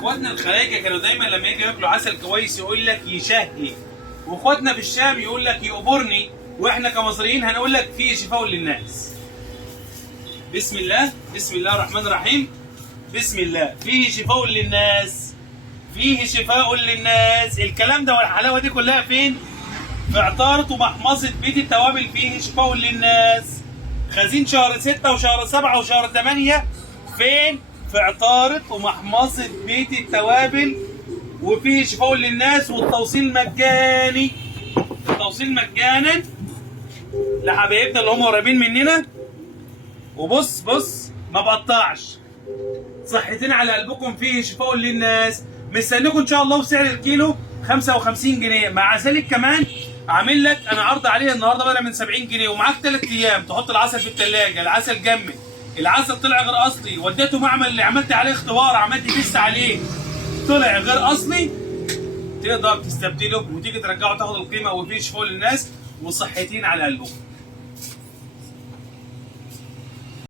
اخواتنا الخلايجه كانوا دايما لما يجوا ياكلوا عسل كويس يقول لك يشهي، واخواتنا في الشام يقول لك يقبرني، واحنا كمصريين هنقول لك فيه شفاء للناس. بسم الله، بسم الله الرحمن الرحيم. بسم الله. فيه شفاء للناس، فيه شفاء للناس. الكلام ده والحلاوه دي كلها فين؟ في عطارة ومحمصة بيت التوابل. فيه شفاء للناس. خزين شهر 6 وشهر 7 وشهر 8 فين؟ في عطارة ومحمصة بيت التوابل، وفيه شفاء للناس، والتوصيل مجاني. التوصيل مجانا لحبايبنا اللي هم قريبين مننا. وبص بص ما بقطعش، صحتين على قلبكم، فيه شفاء للناس. مستنيكم ان شاء الله. بسعر الكيلو 55 جنيه، مع ذلك كمان عامل لك انا عرض عليه النهارده بدل من 70 جنيه، ومعاك 3 ايام تحط العسل في الثلاجه. العسل جمد، العسل طلع غير اصلي، وديته معمل اللي عملت عليه اختبار، عملت تيست عليه طلع غير اصلي، تقدر تستبدله وتيجي ترجعه تاخد القيمه، وفيه شفاء للناس وصحتين على قلبكم.